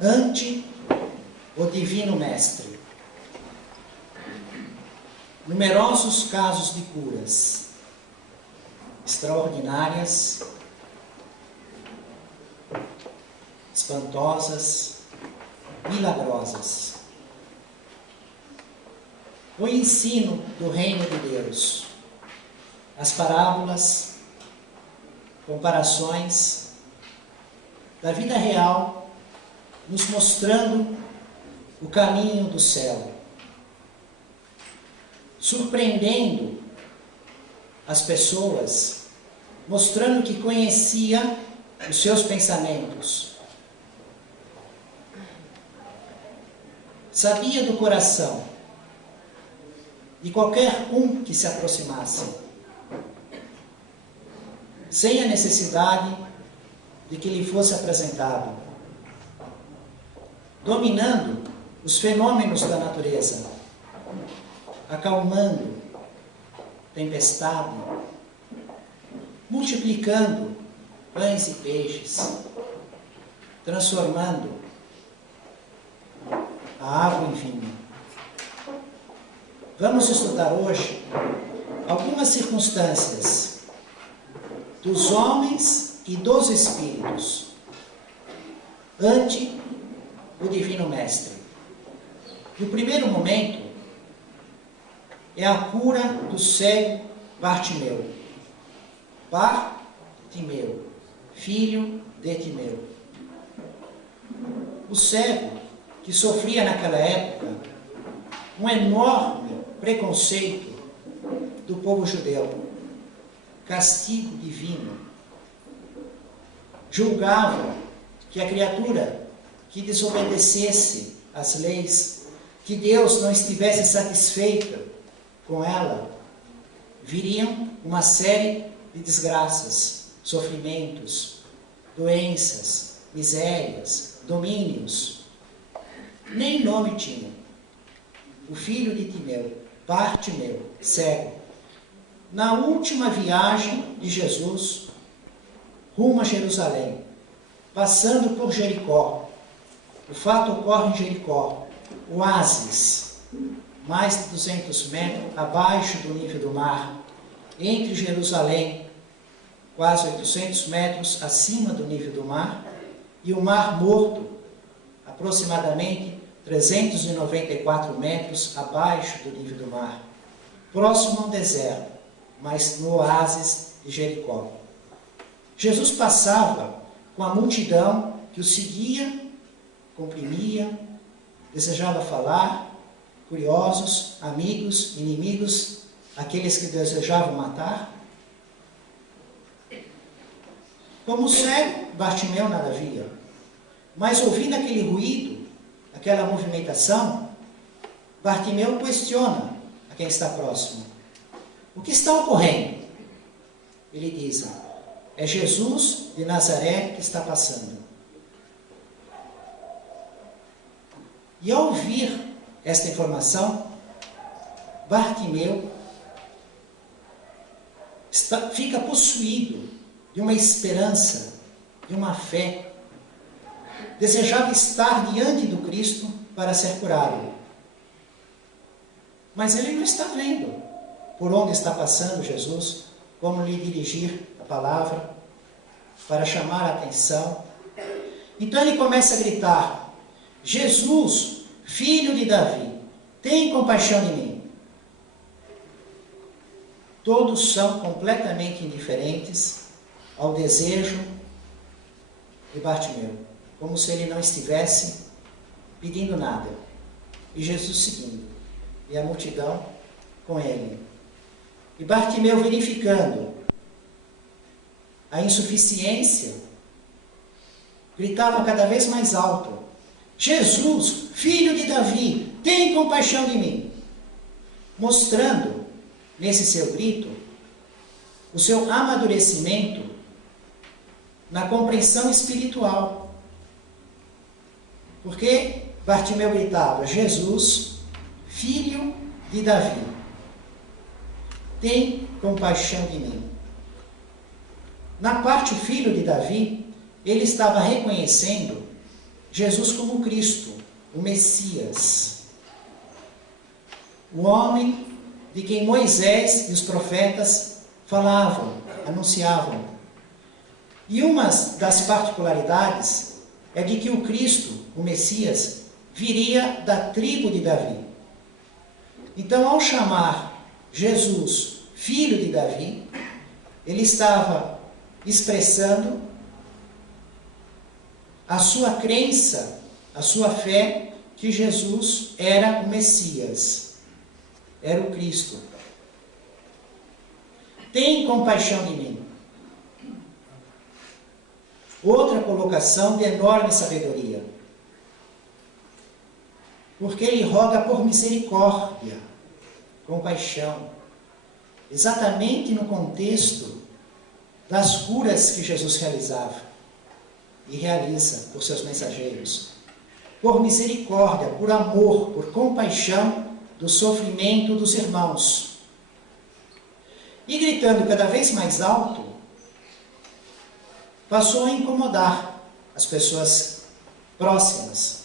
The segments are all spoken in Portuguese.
ante o Divino Mestre. Numerosos casos de curas extraordinárias, espantosas, milagrosas. O ensino do reino de Deus, as parábolas, comparações da vida real, nos mostrando o caminho do céu, surpreendendo as pessoas, mostrando que conhecia os seus pensamentos, sabia do coração de qualquer um que se aproximasse, sem a necessidade de que lhe fosse apresentado, dominando os fenômenos da natureza, acalmando tempestade, multiplicando pães e peixes, transformando a água em vinho. Vamos estudar hoje algumas circunstâncias dos homens e dos espíritos ante o Divino Mestre. No primeiro momento, é a cura do cego Bartimeu. Bartimeu, filho de Timeu. O cego, que sofria naquela época um enorme preconceito do povo judeu, castigo divino. Julgavam que a criatura que desobedecesse às leis, que Deus não estivesse satisfeito com ela, viriam uma série de desgraças, sofrimentos, doenças, misérias, domínios. Nem nome tinha. O filho de Timeu, Bartimeu, cego, na última viagem de Jesus rumo a Jerusalém, passando por Jericó. O fato ocorre em Jericó, oásis, mais de 200 metros abaixo do nível do mar, entre Jerusalém, quase 800 metros acima do nível do mar, e o Mar Morto, aproximadamente 394 metros abaixo do nível do mar, próximo ao deserto, mas no oásis de Jericó. Jesus passava com a multidão que o seguia, comprimia, desejava falar, curiosos, amigos, inimigos, aqueles que desejavam matar. Como o cego, Bartimeu nada via, mas ouvindo aquele ruído, aquela movimentação, Bartimeu questiona a quem está próximo: o que está ocorrendo? Ele diz: é Jesus de Nazaré que está passando. E ao ouvir esta informação, Bartimeu fica possuído de uma esperança, de uma fé. Desejava estar diante do Cristo para ser curado. Mas ele não está vendo por onde está passando Jesus, como lhe dirigir a palavra, para chamar a atenção. Então ele começa a gritar: Jesus, filho de Davi, tem compaixão de mim. Todos são completamente indiferentes ao desejo de Bartimeu, como se ele não estivesse pedindo nada. E Jesus seguindo, e a multidão com ele. E Bartimeu, verificando a insuficiência, gritava cada vez mais alto: Jesus, filho de Davi, tem compaixão de mim. Mostrando, nesse seu grito, o seu amadurecimento na compreensão espiritual. Porque Bartimeu gritava: Jesus, filho de Davi, tem compaixão de mim. Na parte o filho de Davi, ele estava reconhecendo Jesus como Cristo, o Messias, o homem de quem Moisés e os profetas falavam, anunciavam. E uma das particularidades é de que o Cristo, o Messias, viria da tribo de Davi. Então, ao chamar Jesus filho de Davi, ele estava expressando a sua crença, a sua fé que Jesus era o Messias, era o Cristo. Tem compaixão de mim. Outra colocação de enorme sabedoria. Porque ele roga por misericórdia, compaixão. Exatamente no contexto das curas que Jesus realizava e realiza por seus mensageiros. Por misericórdia, por amor, por compaixão do sofrimento dos irmãos. E gritando cada vez mais alto, passou a incomodar as pessoas próximas.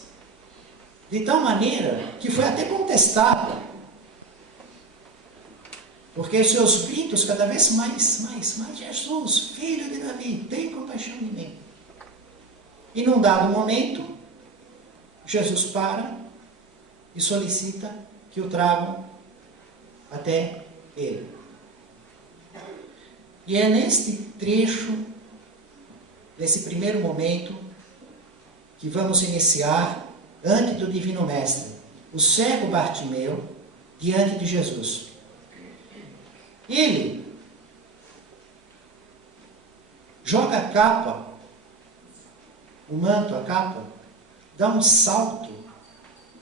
De tal maneira que foi até contestado. Porque os seus gritos cada vez mais, Jesus, filho de Davi, tem compaixão de mim. E num dado momento, Jesus para e solicita que o tragam até ele. E é neste trecho, nesse primeiro momento, que vamos iniciar ante do Divino Mestre, o cego Bartimeu diante de Jesus. Ele joga a capa, o manto, a capa, dá um salto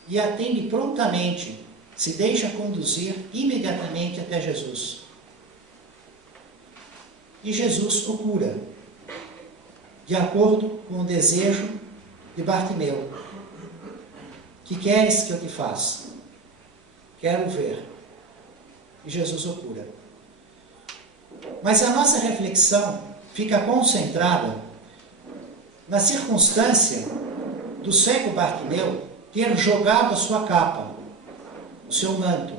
e atende prontamente, se deixa conduzir imediatamente até Jesus. E Jesus o cura, de acordo com o desejo de Bartimeu. Que queres que eu te faça? Quero ver. E Jesus o cura. Mas a nossa reflexão fica concentrada na circunstância do cego Bartimeu ter jogado a sua capa, o seu manto.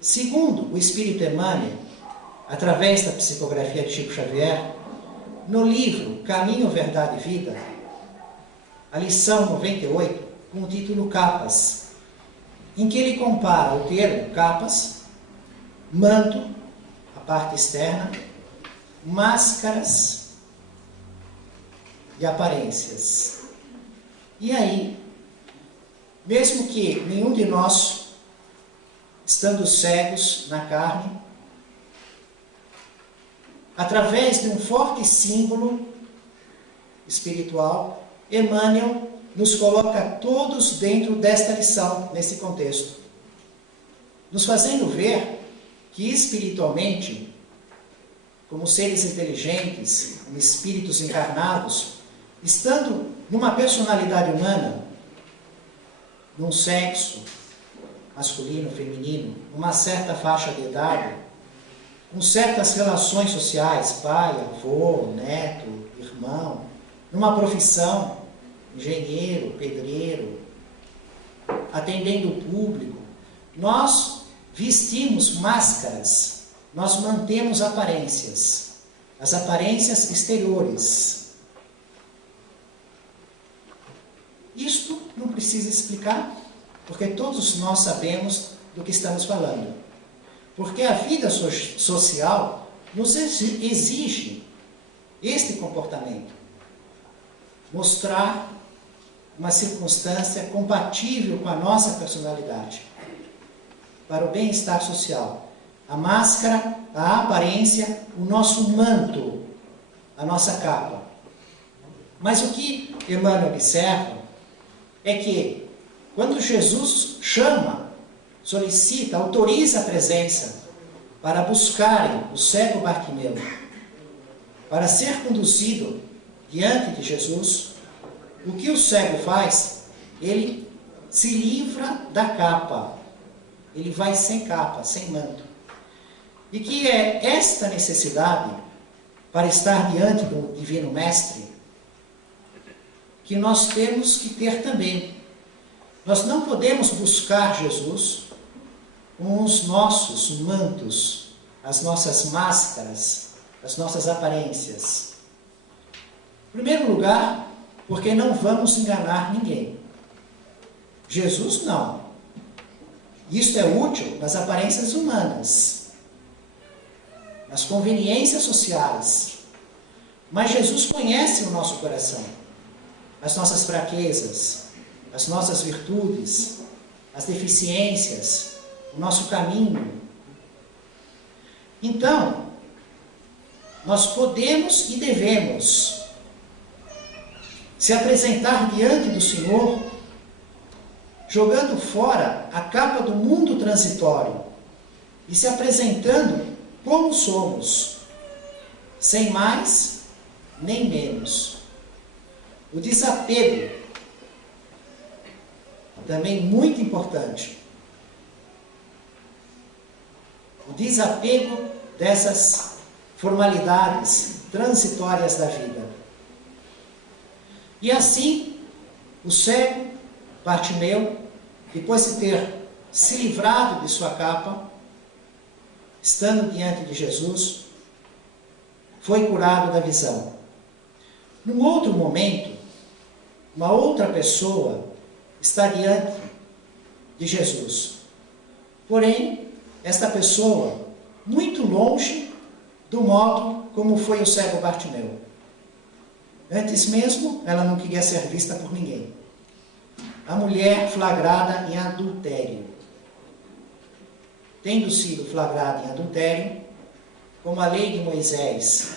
Segundo o Espírito Emmanuel, através da psicografia de Chico Xavier, no livro Caminho, Verdade e Vida, a lição 98, com o título Capas, em que ele compara o termo capas, manto, a parte externa, máscaras e aparências. E aí, mesmo que nenhum de nós, estando cegos na carne, através de um forte símbolo espiritual, Emmanuel nos coloca todos dentro desta lição, nesse contexto, nos fazendo ver que espiritualmente, como seres inteligentes, como espíritos encarnados, estando numa personalidade humana, num sexo masculino, feminino, uma certa faixa de idade, com certas relações sociais, pai, avô, neto, irmão, numa profissão, engenheiro, pedreiro, atendendo o público, nós vestimos máscaras, nós mantemos aparências, as aparências exteriores. Isto não precisa explicar, porque todos nós sabemos do que estamos falando. Porque a vida social nos exige este comportamento. Mostrar uma circunstância compatível com a nossa personalidade, para o bem-estar social. A máscara, a aparência, o nosso manto, a nossa capa. Mas o que Emmanuel observa é que, quando Jesus chama, solicita, autoriza a presença para buscarem o cego Bartimeu, para ser conduzido diante de Jesus, o que o cego faz? Ele se livra da capa. Ele vai sem capa, sem manto. E que é esta necessidade para estar diante do Divino Mestre que nós temos que ter também. Nós não podemos buscar Jesus com os nossos mantos, as nossas máscaras, as nossas aparências. Em primeiro lugar, porque não vamos enganar ninguém. Jesus não. Isso é útil nas aparências humanas, nas conveniências sociais. Mas Jesus conhece o nosso coração, as nossas fraquezas, as nossas virtudes, as deficiências, o nosso caminho. Então, nós podemos e devemos se apresentar diante do Senhor, jogando fora a capa do mundo transitório e se apresentando como somos, sem mais nem menos. O desapego, também muito importante. O desapego dessas formalidades transitórias da vida. E assim, o cego Bartimeu, depois de ter se livrado de sua capa, estando diante de Jesus, foi curado da visão. Num outro momento, uma outra pessoa está diante de Jesus. Porém, esta pessoa, muito longe do modo como foi o cego Bartimeu. Antes mesmo, ela não queria ser vista por ninguém. A mulher flagrada em adultério. Tendo sido flagrada em adultério, como a lei de Moisés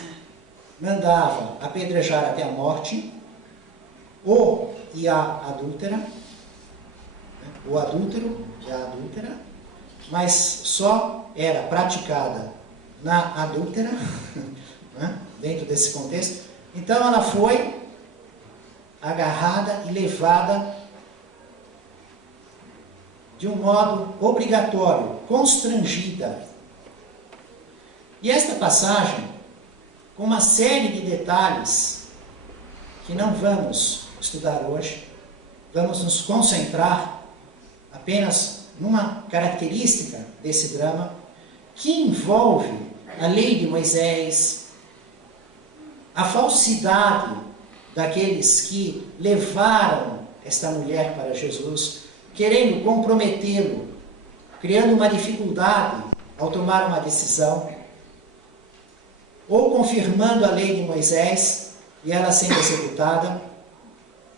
mandava apedrejar até a morte, ou e a adúltera, o adúltero e a adúltera, mas só era praticada na adúltera, dentro desse contexto. Então ela foi agarrada e levada de um modo obrigatório, constrangida. E esta passagem, com uma série de detalhes que não vamos estudar hoje, vamos nos concentrar apenas numa característica desse drama, que envolve a lei de Moisés, a falsidade daqueles que levaram esta mulher para Jesus, querendo comprometê-lo, criando uma dificuldade ao tomar uma decisão, ou confirmando a lei de Moisés e ela sendo executada,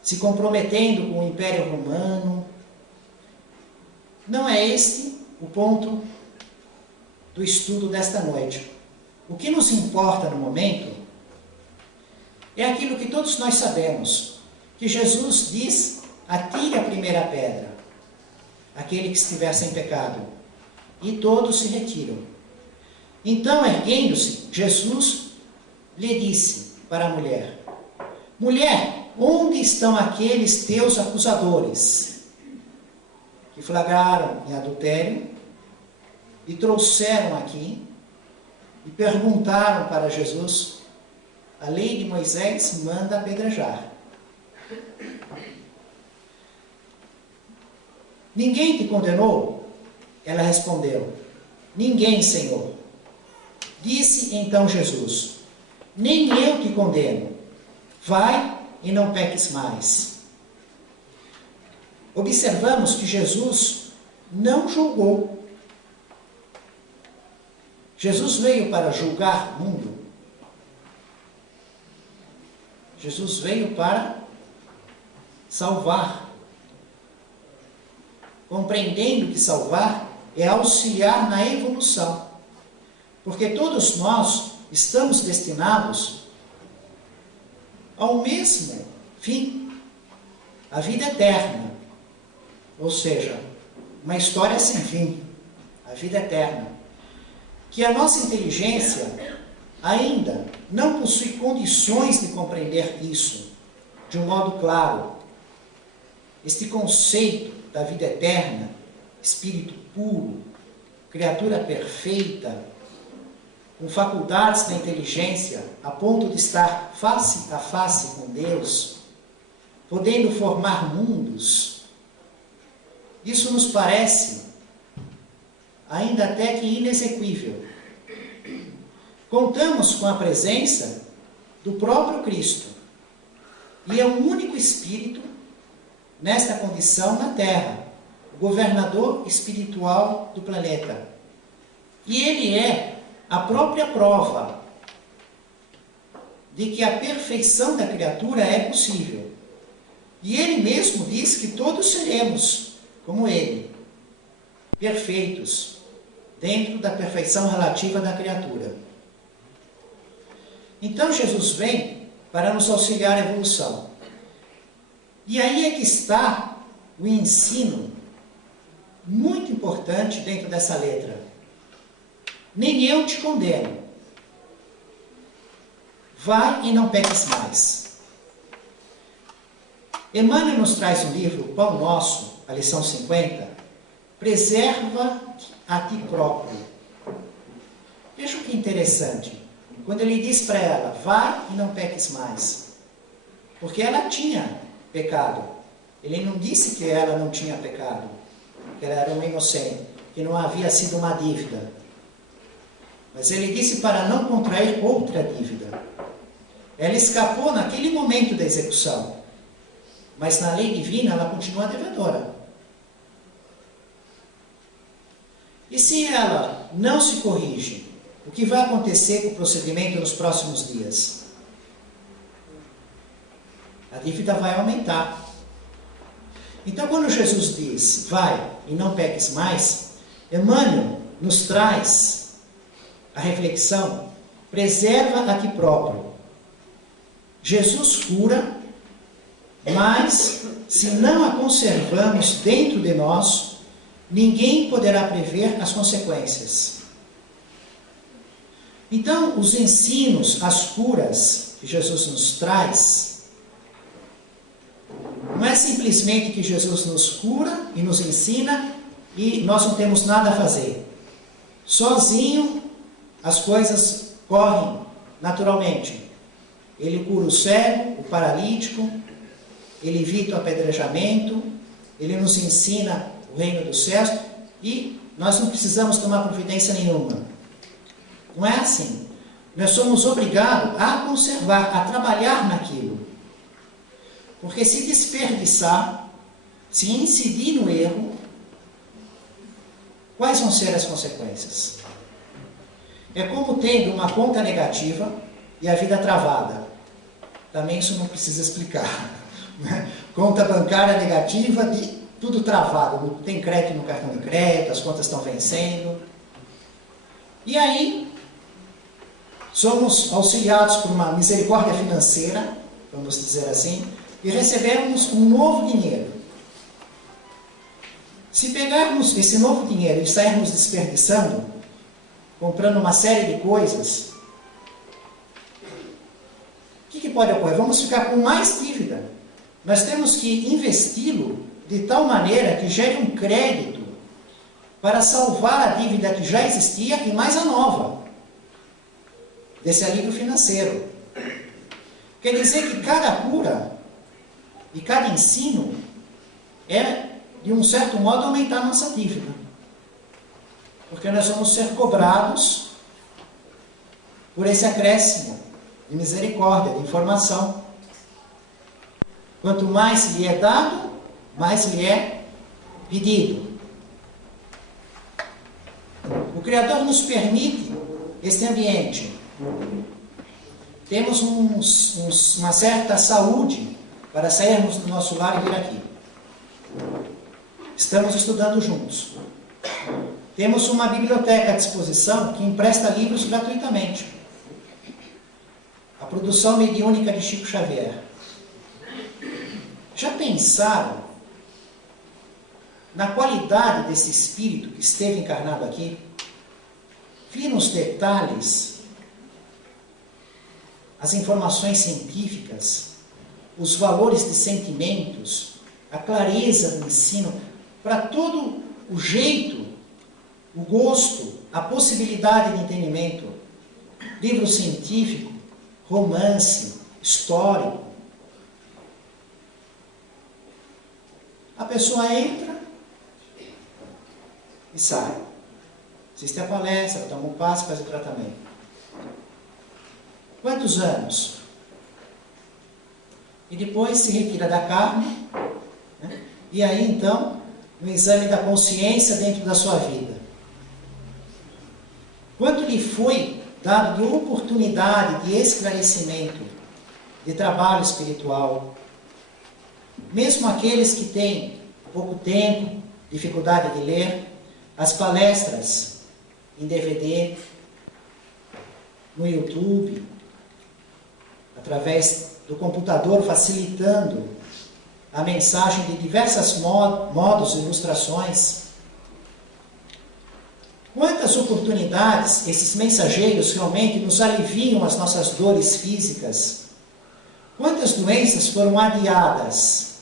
se comprometendo com o Império Romano. Não é este o ponto do estudo desta noite. O que nos importa no momento é aquilo que todos nós sabemos, que Jesus diz: atire a primeira pedra, aquele que estiver sem pecado, e todos se retiram. Então, erguendo-se, Jesus lhe disse para a mulher: mulher, onde estão aqueles teus acusadores que flagraram em adultério e trouxeram aqui e perguntaram para Jesus? A lei de Moisés manda apedrejar. Ninguém te condenou? Ela respondeu: ninguém, Senhor. Disse então Jesus: nem eu te condeno. Vai e não peques mais. Observamos que Jesus não julgou. Jesus veio para julgar o mundo. Jesus veio para salvar. Compreendendo que salvar é auxiliar na evolução. Porque todos nós estamos destinados ao mesmo fim, a vida eterna. Ou seja, uma história sem fim, a vida eterna. Que a nossa inteligência ainda não possui condições de compreender isso de um modo claro. Este conceito da vida eterna, espírito puro, criatura perfeita, com faculdades da inteligência, a ponto de estar face a face com Deus, podendo formar mundos, isso nos parece ainda até que inexequível. Contamos com a presença do próprio Cristo, e é o único Espírito nesta condição na Terra, o governador espiritual do planeta. E ele é a própria prova de que a perfeição da criatura é possível. E ele mesmo diz que todos seremos como ele, perfeitos, dentro da perfeição relativa da criatura. Então Jesus vem para nos auxiliar a evolução. E aí é que está o ensino muito importante dentro dessa letra. Nem eu te condeno. Vai e não peques mais. Emmanuel nos traz no livro Pão Nosso, a lição 50, preserva a ti próprio. Veja que interessante. Quando ele diz para ela, vai e não peques mais. Porque ela tinha pecado. Ele não disse que ela não tinha pecado, que ela era uma inocente, que não havia sido uma dívida. Mas ele disse para não contrair outra dívida. Ela escapou naquele momento da execução, mas na lei divina ela continua devedora. E se ela não se corrige, o que vai acontecer com o procedimento nos próximos dias? A dívida vai aumentar. Então, quando Jesus diz, vai e não peques mais, Emmanuel nos traz a reflexão, preserva a ti próprio. Jesus cura, mas se não a conservamos dentro de nós, ninguém poderá prever as consequências. Então, os ensinos, as curas que Jesus nos traz, não é simplesmente que Jesus nos cura e nos ensina e nós não temos nada a fazer. Sozinho, as coisas correm naturalmente. Ele cura o cego, o paralítico, ele evita o apedrejamento, ele nos ensina o reino dos céus e nós não precisamos tomar providência nenhuma. Não é assim. Nós somos obrigados a conservar, a trabalhar naquilo. Porque se desperdiçar, se incidir no erro, quais vão ser as consequências? É como tendo uma conta negativa e a vida travada. Também isso não precisa explicar. Conta bancária negativa, tudo travado. Não tem crédito no cartão de crédito, as contas estão vencendo. E aí, somos auxiliados por uma misericórdia financeira, vamos dizer assim, e recebemos um novo dinheiro. Se pegarmos esse novo dinheiro e sairmos desperdiçando, comprando uma série de coisas, o que pode ocorrer? Vamos ficar com mais dívida. Nós temos que investi-lo de tal maneira que gere um crédito para salvar a dívida que já existia e mais a nova, desse alívio financeiro. Quer dizer que cada cura e cada ensino é, de um certo modo, aumentar a nossa dívida. Porque nós vamos ser cobrados por esse acréscimo de misericórdia, de informação. Quanto mais lhe é dado, mais lhe é pedido. O Criador nos permite este ambiente. Temos uma certa saúde para sairmos do nosso lar e vir aqui. Estamos estudando juntos. Temos uma biblioteca à disposição que empresta livros gratuitamente. A produção mediúnica de Chico Xavier. Já pensaram na qualidade desse espírito que esteve encarnado aqui? Viram os detalhes, as informações científicas, os valores de sentimentos, a clareza do ensino, para todo o jeito, o gosto, a possibilidade de entendimento. Livro científico, romance, histórico. a pessoa entra e sai. Assiste a palestra, toma um passe, faz o tratamento. Quantos anos? E depois se retira da carne, né? E aí então, no exame da consciência dentro da sua vida. Quanto lhe foi dado de oportunidade, de esclarecimento, de trabalho espiritual? Mesmo aqueles que têm pouco tempo, dificuldade de ler, as palestras em DVD, no YouTube, através do computador, facilitando a mensagem de diversos modos e ilustrações. Quantas oportunidades esses mensageiros realmente nos aliviam as nossas dores físicas? Quantas doenças foram adiadas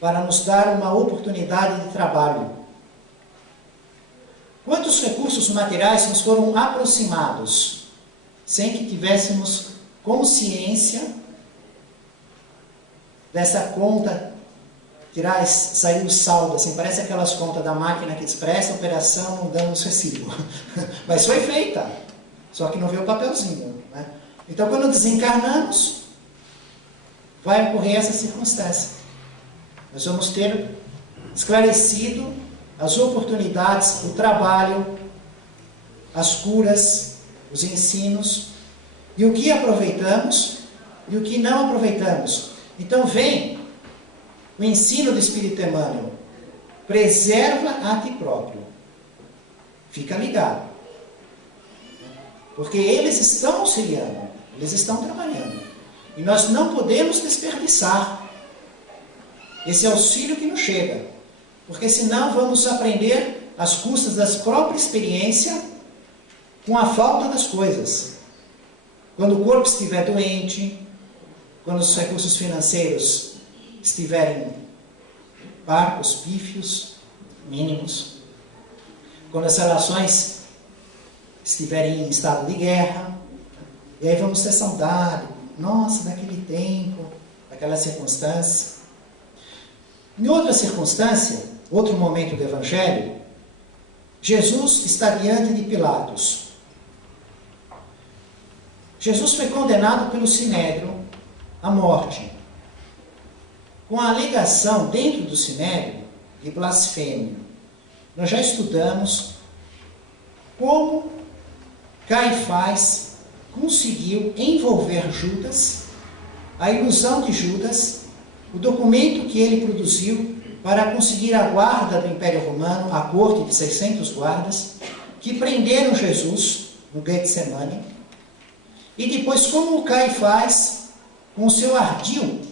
para nos dar uma oportunidade de trabalho? Quantos recursos materiais nos foram aproximados sem que tivéssemos consciência dessa conta, saiu o saldo, assim, parece aquelas contas da máquina que expressa a operação, não damos recibo. Mas foi feita, só que não veio o papelzinho, né? Então, quando desencarnamos, vai ocorrer essa circunstância. Nós vamos ter esclarecido as oportunidades, o trabalho, as curas, os ensinos, e o que aproveitamos e o que não aproveitamos. Então vem o ensino do Espírito Emmanuel: preserva a ti próprio. Fica ligado. Porque eles estão auxiliando, eles estão trabalhando. E nós não podemos desperdiçar esse auxílio que nos chega. Porque senão vamos aprender às custas da própria experiência com a falta das coisas. Quando o corpo estiver doente, quando os recursos financeiros estiverem parcos, pífios, mínimos, quando as relações estiverem em estado de guerra, e aí vamos ter saudade, nossa, daquele tempo, daquela circunstância. Em outra circunstância, outro momento do Evangelho, Jesus está diante de Pilatos. Jesus foi condenado pelo Sinédrio à morte, com a alegação dentro do Sinédrio de blasfêmia. Nós já estudamos como Caifás conseguiu envolver Judas, a ilusão de Judas, o documento que ele produziu para conseguir a guarda do Império Romano, a corte de 600 guardas, que prenderam Jesus no Getsemane. E depois, como o Caifás, com o seu ardil,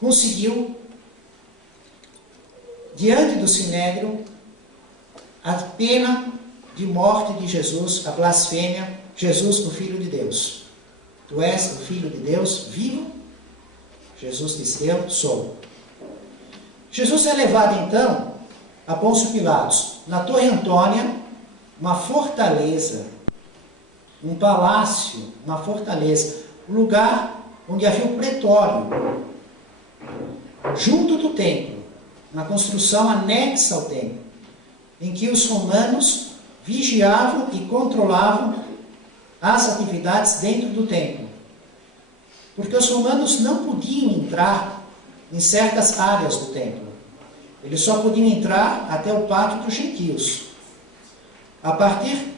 conseguiu, diante do Sinédrio, a pena de morte de Jesus, a blasfêmia: Jesus, o Filho de Deus. Tu és o Filho de Deus vivo? Jesus disse: eu sou. Jesus é levado então a Pôncio Pilatos, na Torre Antônia, uma fortaleza, um palácio, uma fortaleza, um lugar onde havia o pretório, junto do templo, uma construção anexa ao templo, em que os romanos vigiavam e controlavam as atividades dentro do templo. Porque os romanos não podiam entrar em certas áreas do templo. Eles só podiam entrar até o pátio dos gentios. A partir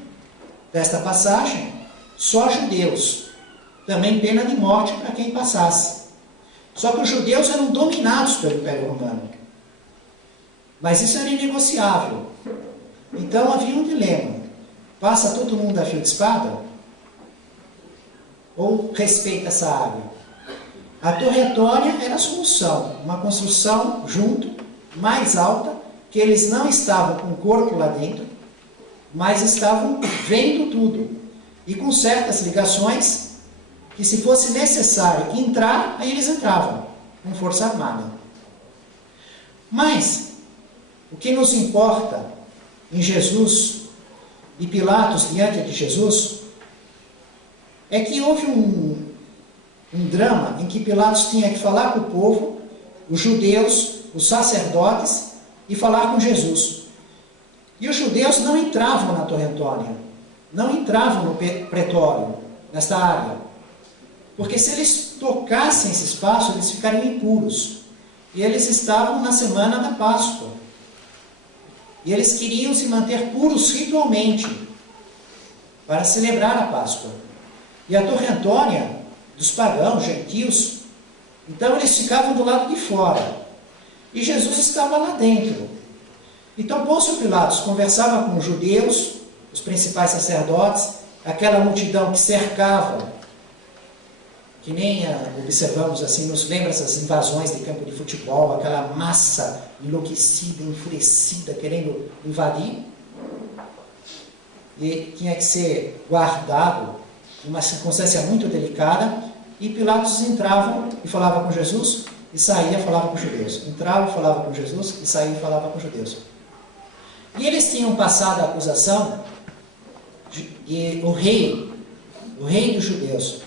desta passagem, só judeus. Também pena de morte para quem passasse. Só que os judeus eram dominados pelo Império Romano. Mas isso era inegociável. Então havia um dilema: passa todo mundo a fio de espada? Ou respeita essa área? A Torre Antônia era a solução, uma construção junto, mais alta, que eles não estavam com o corpo lá dentro, mas estavam vendo tudo, e com certas ligações, que se fosse necessário entrar, aí eles entravam, com força armada. Mas, o que nos importa em Jesus e Pilatos diante de Jesus, é que houve um drama em que Pilatos tinha que falar com o povo os judeus, os sacerdotes, e falar com Jesus. E os judeus não entravam na Torre Antônia, não entravam no pretório, nesta área, porque se eles tocassem esse espaço, eles ficariam impuros. E eles estavam na semana da Páscoa. E eles queriam se manter puros ritualmente, para celebrar a Páscoa. E a Torre Antônia, dos pagãos, gentios, então eles ficavam do lado de fora. E Jesus estava lá dentro. Então Pôncio Pilatos conversava com os judeus, os principais sacerdotes, aquela multidão que cercava, que nem observamos assim, nos lembra essas invasões de campo de futebol, aquela massa enlouquecida, enfurecida, querendo invadir. E tinha que ser guardado, uma circunstância muito delicada, e Pilatos entrava e falava com Jesus, e saía e falava com os judeus. Entrava e falava com Jesus, e saía e falava com os judeus. E eles tinham passado a acusação de o rei dos judeus.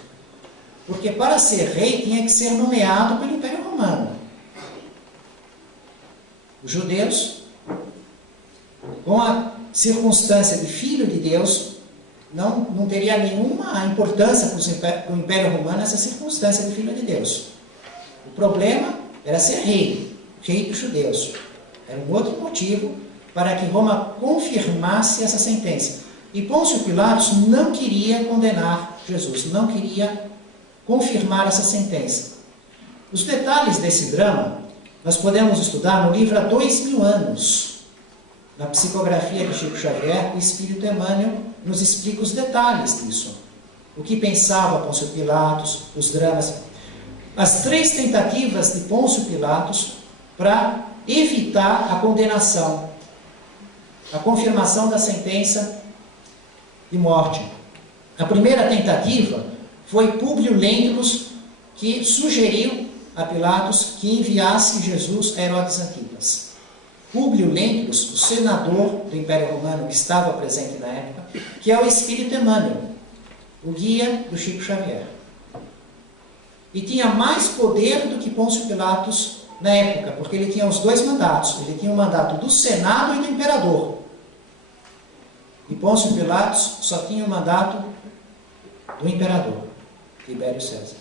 Porque para ser rei tinha que ser nomeado pelo Império Romano. Os judeus, com a circunstância de filho de Deus, não teria nenhuma importância para o Império Romano essa circunstância de filho de Deus. O problema era ser rei dos judeus. Era um outro motivo para que Roma confirmasse essa sentença. E Pôncio Pilatos não queria condenar Jesus, não queria confirmar essa sentença. Os detalhes desse drama nós podemos estudar no livro Há 2000 anos. Na psicografia de Chico Xavier, o Espírito Emmanuel nos explica os detalhes disso. O que pensava Pôncio Pilatos, os dramas. As 3 tentativas de Pôncio Pilatos para evitar a condenação, a confirmação da sentença de morte. A primeira tentativa foi Públio Lentulus, que sugeriu a Pilatos que enviasse Jesus a Herodes Antipas. Públio Lentulus, o senador do Império Romano que estava presente na época, que é o Espírito Emmanuel, o guia do Chico Xavier. E tinha mais poder do que Pôncio Pilatos na época, porque ele tinha os 2 mandatos. Ele tinha o mandato do Senado e do Imperador. E Pôncio Pilatos só tinha o mandato do Imperador, Tibério César.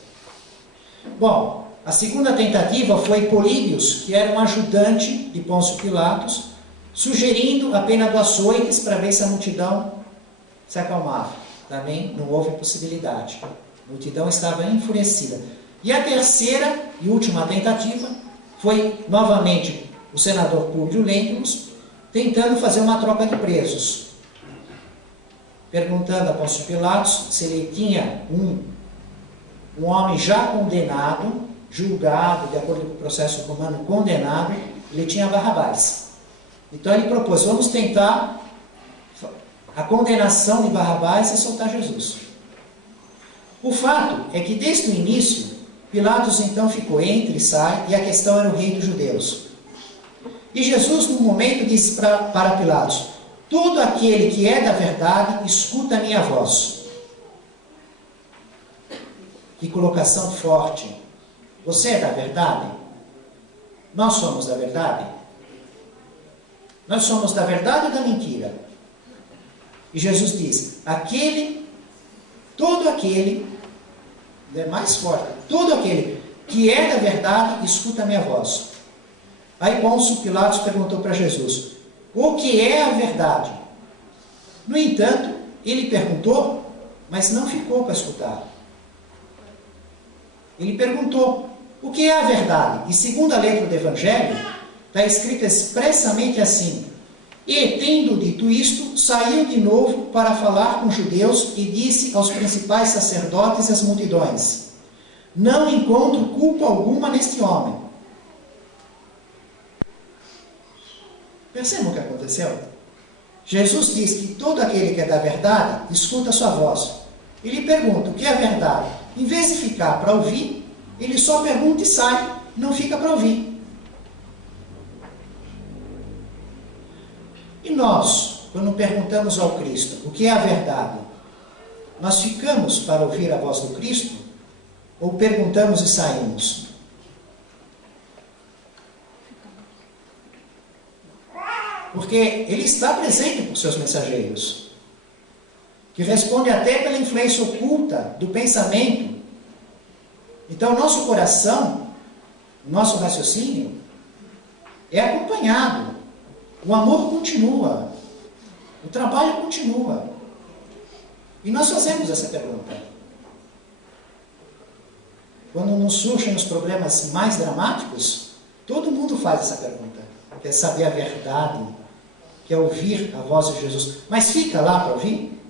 Bom, a segunda tentativa foi Políbios, que era um ajudante de Pôncio Pilatos, sugerindo a pena do açoites para ver se a multidão se acalmava. Também não houve possibilidade. A multidão estava enfurecida. E a terceira e última tentativa foi, novamente, o senador Públio Lentulus, tentando fazer uma troca de presos. Perguntando a Pôncio Pilatos se ele tinha um homem já condenado, julgado, de acordo com o processo romano, condenado, ele tinha Barrabás. Então ele propôs, vamos tentar a condenação de Barrabás e soltar Jesus. O fato é que desde o início, Pilatos então ficou entre e sai, e a questão era o rei dos judeus. E Jesus, no momento, disse para Pilatos, todo aquele que é da verdade, escuta a minha voz. Que colocação forte. Você é da verdade? Nós somos da verdade? Nós somos da verdade ou da mentira? E Jesus diz, todo aquele, é mais forte, todo aquele que é da verdade, escuta a minha voz. Aí Pôncio Pilatos perguntou para Jesus, o que é a verdade? No entanto, ele perguntou, mas não ficou para escutar. Ele perguntou, o que é a verdade? E segundo a letra do Evangelho, está escrito expressamente assim, e, tendo dito isto, saiu de novo para falar com os judeus e disse aos principais sacerdotes e às multidões, não encontro culpa alguma neste homem. Percebam o que aconteceu? Jesus diz que todo aquele que é da verdade, escuta a sua voz. Ele pergunta, o que é a verdade? Em vez de ficar para ouvir, ele só pergunta e sai, não fica para ouvir. E nós, quando perguntamos ao Cristo, o que é a verdade? Nós ficamos para ouvir a voz do Cristo? Ou perguntamos e saímos? Porque ele está presente por seus mensageiros, que respondem até pela influência oculta do pensamento. Então, o nosso coração, o nosso raciocínio, é acompanhado. O amor continua. O trabalho continua. E nós fazemos essa pergunta. Quando nos surgem os problemas mais dramáticos, todo mundo faz essa pergunta. Quer saber a verdade, quer ouvir a voz de Jesus. Mas fica lá para ouvir?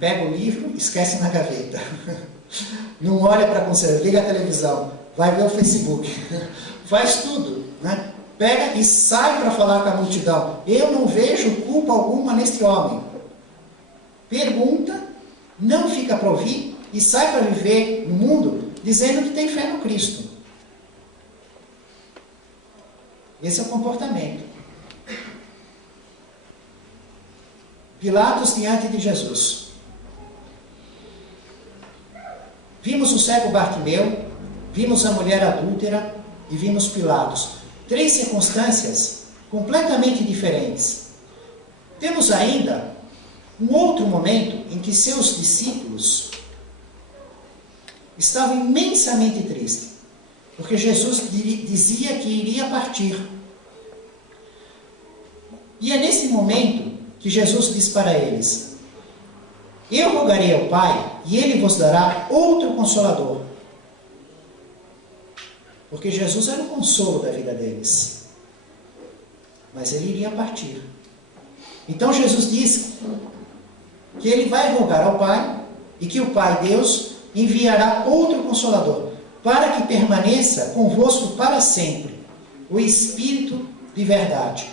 Pega o livro, esquece na gaveta. Não olha para a conselho, liga a televisão, vai ver o Facebook. Faz tudo, né? Pega e sai para falar com a multidão. Eu não vejo culpa alguma neste homem. Pergunta, não fica para ouvir e sai para viver no mundo dizendo que tem fé no Cristo. Esse é o comportamento. Pilatos diante de Jesus. Vimos o cego Bartimeu, vimos a mulher adúltera e vimos Pilatos. 3 circunstâncias completamente diferentes. Temos ainda um outro momento em que seus discípulos estavam imensamente tristes, porque Jesus dizia que iria partir. E é nesse momento que Jesus diz para eles: eu rogarei ao Pai, e Ele vos dará outro Consolador. Porque Jesus era o consolo da vida deles. Mas Ele iria partir. Então Jesus diz que Ele vai rogar ao Pai, e que o Pai, Deus, enviará outro Consolador, para que permaneça convosco para sempre, o Espírito de verdade,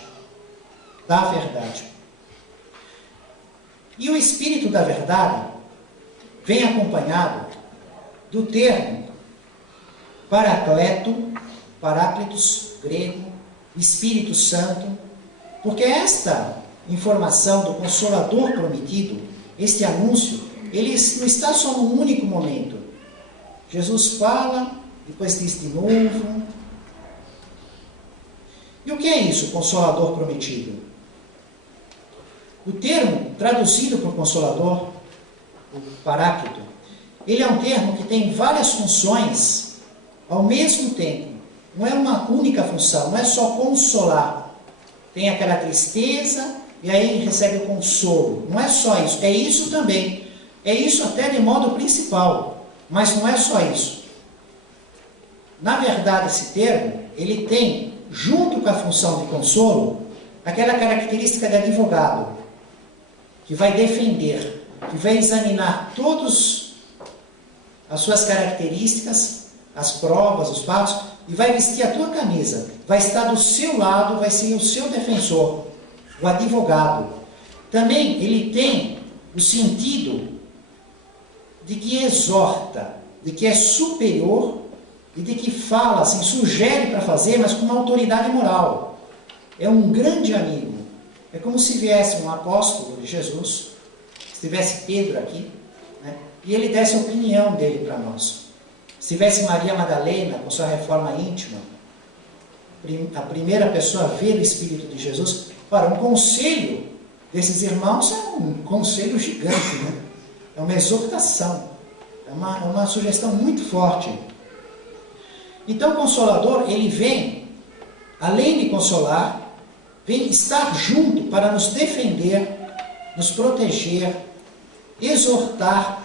da verdade. E o Espírito da verdade vem acompanhado do termo Paráclitos, grego, Espírito Santo, porque esta informação do Consolador prometido, este anúncio, ele não está só num único momento. Jesus fala, depois diz de novo. E o que é isso, Consolador prometido? O termo traduzido por Consolador, o Paráclito, ele é um termo que tem várias funções ao mesmo tempo. Não é uma única função, não é só consolar. Tem aquela tristeza e aí recebe o consolo. Não é só isso, é isso também. É isso até de modo principal, mas não é só isso. Na verdade, esse termo, ele tem, junto com a função de consolo, aquela característica de advogado, que vai defender, que vai examinar todas as suas características, as provas, os fatos, e vai vestir a tua camisa, vai estar do seu lado, vai ser o seu defensor, o advogado. Também ele tem o sentido de que exorta, de que é superior e de que fala, assim, sugere para fazer, mas com uma autoridade moral. É um grande amigo. É como se viesse um apóstolo de Jesus, estivesse Pedro aqui, né, e ele desse a opinião dele para nós. Se tivesse Maria Madalena com sua reforma íntima, a primeira pessoa a ver o Espírito de Jesus, para um conselho desses irmãos é um conselho gigante, né? É uma exortação, é uma sugestão muito forte. Então o Consolador, ele vem, além de consolar, vem estar junto para nos defender, nos proteger, exortar,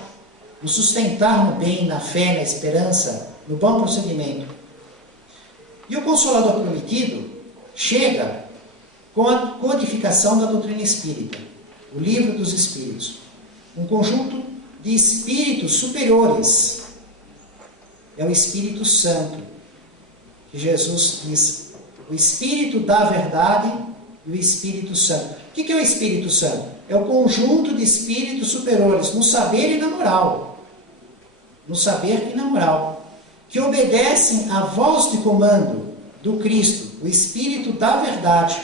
nos sustentar no bem, na fé, na esperança, no bom procedimento. E o Consolador prometido chega com a codificação da doutrina espírita, o livro dos Espíritos, um conjunto de espíritos superiores. É o Espírito Santo, que Jesus diz, o Espírito da verdade e o Espírito Santo. O que é o Espírito Santo? É o conjunto de espíritos superiores, no saber e na moral. No saber e na moral. Que obedecem à voz de comando do Cristo, o Espírito da verdade.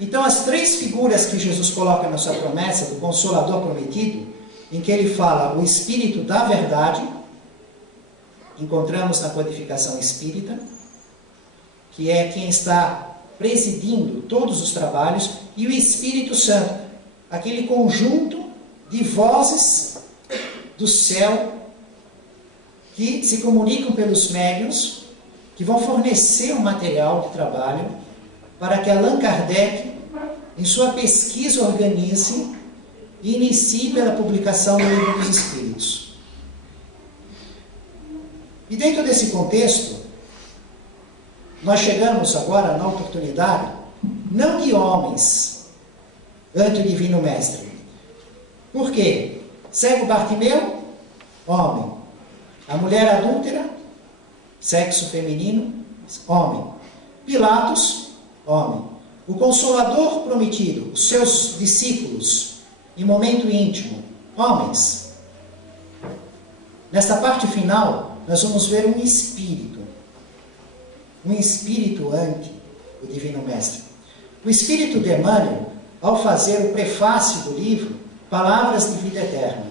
Então, as 3 figuras que Jesus coloca na sua promessa, do Consolador prometido, em que ele fala o Espírito da verdade, encontramos na codificação espírita, que é quem está presidindo todos os trabalhos, e o Espírito Santo, aquele conjunto de vozes do céu que se comunicam pelos médiuns, que vão fornecer um material de trabalho para que Allan Kardec, em sua pesquisa, organize e inicie pela publicação do Livro dos Espíritos. E dentro desse contexto, nós chegamos agora na oportunidade, não de homens, ante o Divino Mestre. Por quê? Cego Bartimeu, homem. A mulher adúltera, sexo feminino, homem. Pilatos, homem. O Consolador prometido, os seus discípulos, em momento íntimo, homens. Nesta parte final, nós vamos ver um espírito ante o Divino Mestre. O espírito de Emmanuel, ao fazer o prefácio do livro, Palavras de Vida Eterna,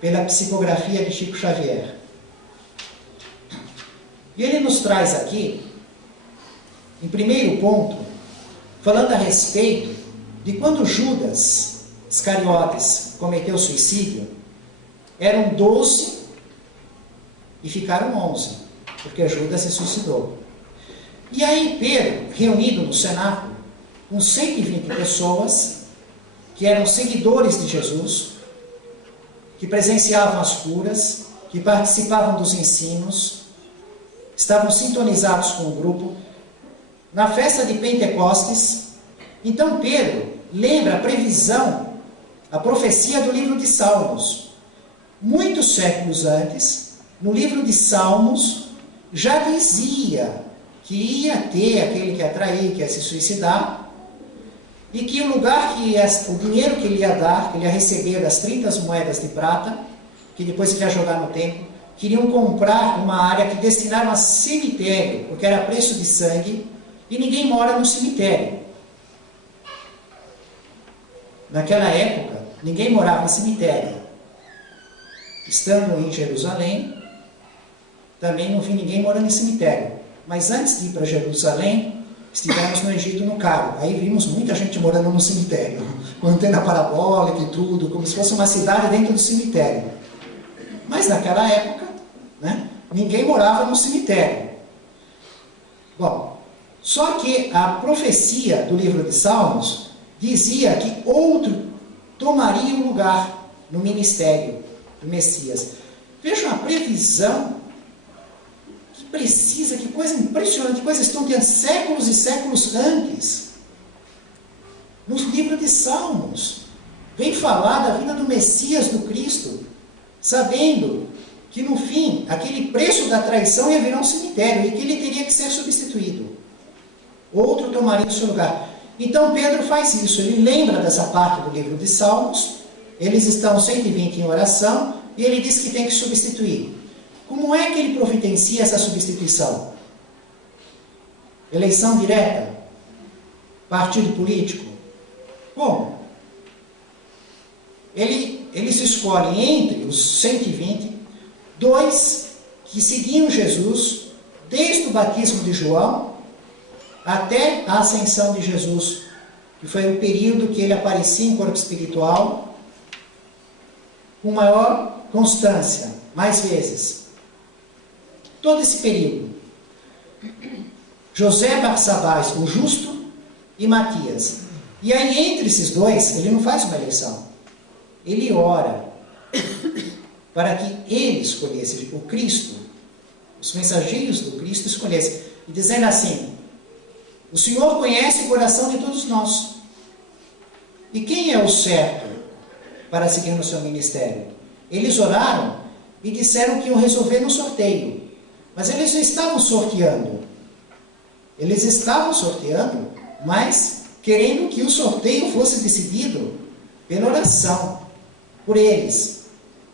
pela psicografia de Chico Xavier. E ele nos traz aqui, em primeiro ponto, falando a respeito de quando Judas Iscariotes cometeu suicídio, eram 12 e ficaram 11, porque Judas se suicidou. E aí Pedro, reunido no cenáculo, com 120 pessoas, que eram seguidores de Jesus, que presenciavam as curas, que participavam dos ensinos, estavam sintonizados com o grupo, na festa de Pentecostes. Então Pedro lembra a previsão, a profecia do livro de Salmos. Muitos séculos antes, no livro de Salmos, já dizia que ia ter aquele que ia trair, que ia se suicidar, e que o lugar o dinheiro que ele ia dar, que ele ia receber das 30 moedas de prata, que depois ele ia jogar no templo, queriam comprar uma área que destinaram a cemitério, porque era preço de sangue, e ninguém mora no cemitério. Naquela época, ninguém morava em cemitério. Estando em Jerusalém, também não vi ninguém morando em cemitério. Mas antes de ir para Jerusalém, estivemos no Egito no Cairo. Aí vimos muita gente morando no cemitério, com antena parabólica e tudo, como se fosse uma cidade dentro do cemitério. Mas naquela época, ninguém morava no cemitério. Bom, só que a profecia do livro de Salmos dizia que outro tomaria o lugar no ministério do Messias. Vejam a previsão que precisa, que coisa impressionante, coisas estão tendo séculos e séculos antes. Nos livros de Salmos, vem falar da vinda do Messias, do Cristo, sabendo que no fim, aquele preço da traição ia virar um cemitério e que ele teria que ser substituído. Outro tomaria o seu lugar. Então Pedro faz isso, ele lembra dessa parte do livro de Salmos, eles estão 120 em oração, e ele diz que tem que substituir. Como é que ele providencia essa substituição? Eleição direta? Partido político? Como? Ele se escolhe entre os 120, 2 que seguiam Jesus desde o batismo de João até a ascensão de Jesus, que foi o período que ele aparecia em corpo espiritual com maior constância, mais vezes. Todo esse período. José Barsabás, o justo, e Matias. E aí, entre esses dois, ele não faz uma eleição. Ele ora para que ele escolhesse, o Cristo, os mensageiros do Cristo escolhessem, e dizendo assim: o Senhor conhece o coração de todos nós. E quem é o certo para seguir no seu ministério? Eles oraram e disseram que iam resolver no sorteio. Mas eles não estavam sorteando. Eles estavam sorteando, mas querendo que o sorteio fosse decidido pela oração, por eles,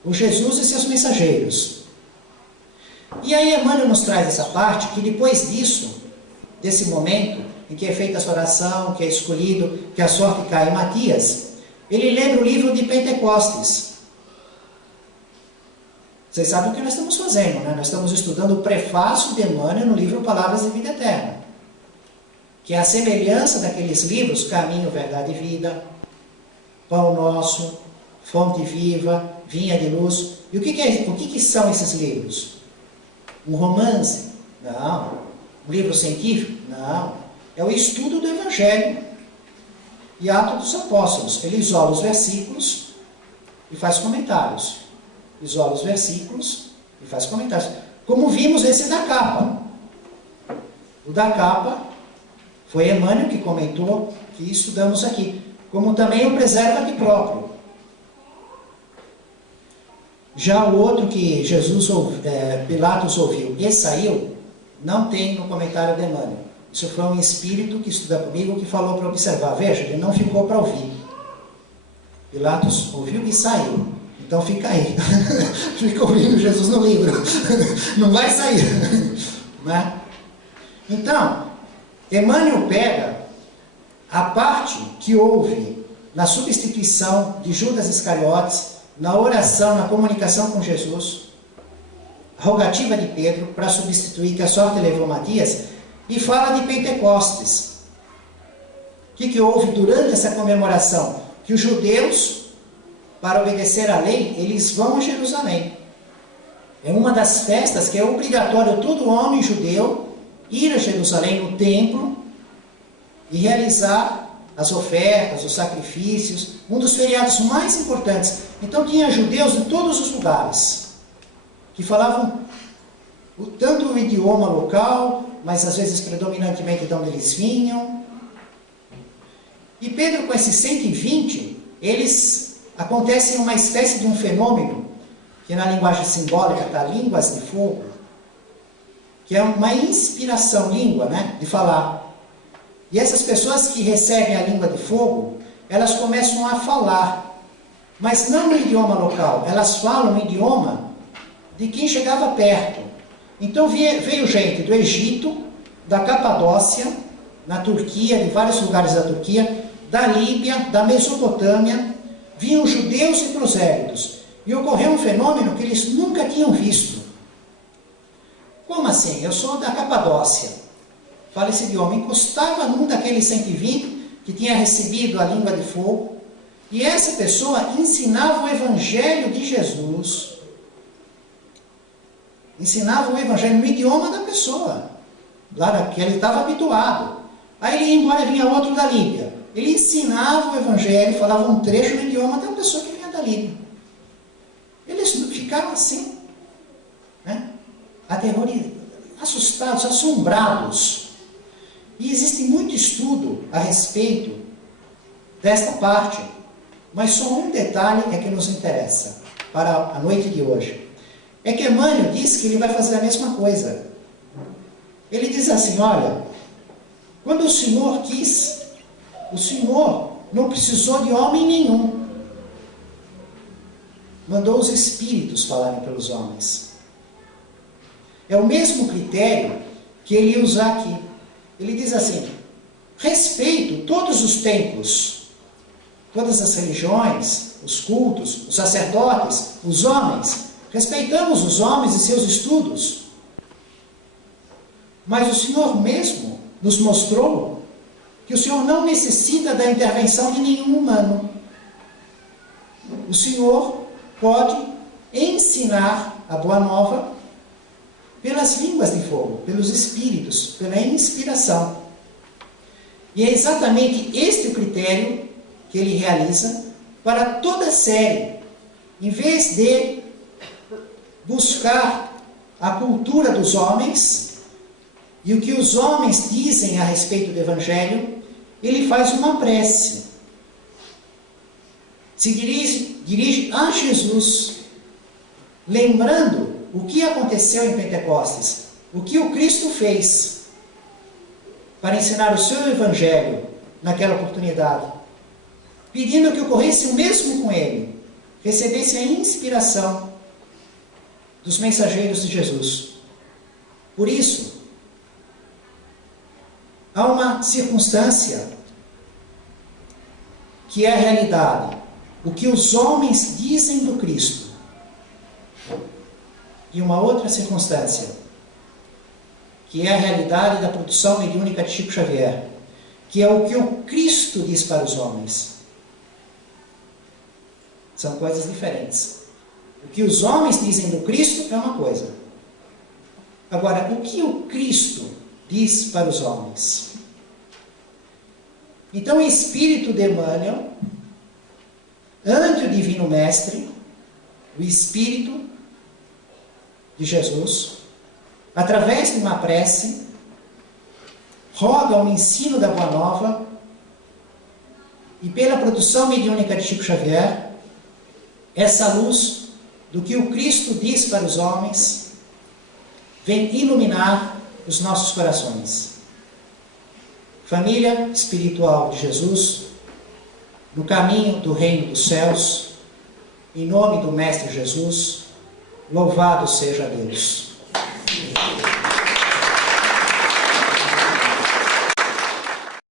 por Jesus e seus mensageiros. E aí Emmanuel nos traz essa parte, que depois disso, desse momento em que é feita essa oração, que é escolhido, que a sorte cai em Matias, ele lembra o livro de Pentecostes. Vocês sabem o que nós estamos fazendo, né? Nós estamos estudando o prefácio de Emmanuel no livro Palavras de Vida Eterna. que é a semelhança daqueles livros, Caminho, Verdade e Vida, Pão Nosso, Fonte Viva, Vinha de Luz. E o que são esses livros? Um romance? Não. Um livro científico? Não. É o estudo do Evangelho e Atos dos Apóstolos. Ele isola os versículos e faz comentários. Isola os versículos e faz comentários. Como vimos esse da capa. O da capa foi Emmanuel que comentou, que estudamos aqui. Como também o Preserva-te Próprio. Já o outro que Pilatos ouviu e saiu, não tem no comentário de Emmanuel. Isso foi um espírito que estuda comigo que falou para observar. Veja, ele não ficou para ouvir. Pilatos ouviu e saiu. Então fica aí. Fica ouvindo Jesus no livro. Não vai sair. Né? Então, Emmanuel pega a parte que houve na substituição de Judas Iscariotes, na oração, na comunicação com Jesus, rogativa de Pedro para substituir que a sorte levou Matias, e fala de Pentecostes. O que houve durante essa comemoração? Que os judeus, para obedecer à lei, eles vão a Jerusalém. É uma das festas que é obrigatório todo homem judeu ir a Jerusalém, no templo, e realizar as ofertas, os sacrifícios, um dos feriados mais importantes. Então tinha judeus de todos os lugares, que falavam tanto o idioma local, mas às vezes predominantemente de onde eles vinham. E Pedro, com esses 120, acontece uma espécie de um fenômeno, que na linguagem simbólica está línguas de fogo, que é uma inspiração, língua, né, de falar. E essas pessoas que recebem a língua de fogo, elas começam a falar, mas não no idioma local, elas falam no idioma de quem chegava perto. Então veio gente do Egito, da Capadócia, na Turquia, de vários lugares da Turquia, da Líbia, da Mesopotâmia, vinham judeus e prosélitos. E ocorreu um fenômeno que eles nunca tinham visto. Como assim? Eu sou da Capadócia. Fala esse idioma. Encostava num daqueles 120 que tinha recebido a língua de fogo, e essa pessoa ensinava o Evangelho de Jesus. Ensinava o Evangelho no idioma da pessoa, lá que ele estava habituado. Aí ele ia embora, vinha outro da Líbia. Ele ensinava o Evangelho, falava um trecho no idioma da pessoa que vinha da Líbia. Eles ficaram assim, né? Aterrorizados, assustados, assombrados. E existe muito estudo a respeito desta parte, mas só um detalhe é que nos interessa para a noite de hoje. É que Emmanuel diz que ele vai fazer a mesma coisa. Ele diz assim, olha, quando o Senhor quis, o Senhor não precisou de homem nenhum. Mandou os espíritos falarem pelos homens. É o mesmo critério que ele usa aqui. Ele diz assim, respeito todos os templos, todas as religiões, os cultos, os sacerdotes, os homens. Respeitamos os homens e seus estudos. Mas o Senhor mesmo nos mostrou que o Senhor não necessita da intervenção de nenhum humano. O Senhor pode ensinar a Boa Nova pelas línguas de fogo, pelos espíritos, pela inspiração. E é exatamente este o critério que ele realiza para toda a série. Em vez de buscar a cultura dos homens e o que os homens dizem a respeito do Evangelho, ele faz uma prece. Se dirige a Jesus, lembrando o que aconteceu em Pentecostes, o que o Cristo fez para ensinar o seu Evangelho naquela oportunidade, pedindo que ocorresse o mesmo com ele, recebesse a inspiração dos mensageiros de Jesus. Por isso, há uma circunstância que é a realidade, o que os homens dizem do Cristo. E uma outra circunstância, que é a realidade da produção mediúnica de Chico Xavier. que é o que o Cristo diz para os homens. São coisas diferentes. O que os homens dizem do Cristo é uma coisa. Agora, o que o Cristo diz para os homens? Então, o Espírito de Emmanuel, ante o Divino Mestre, o Espírito de Jesus, através de uma prece, roga o ensino da Boa Nova e pela produção mediúnica de Chico Xavier, essa luz do que o Cristo diz para os homens vem iluminar os nossos corações. Família espiritual de Jesus, no caminho do reino dos céus, em nome do Mestre Jesus, louvado seja Deus.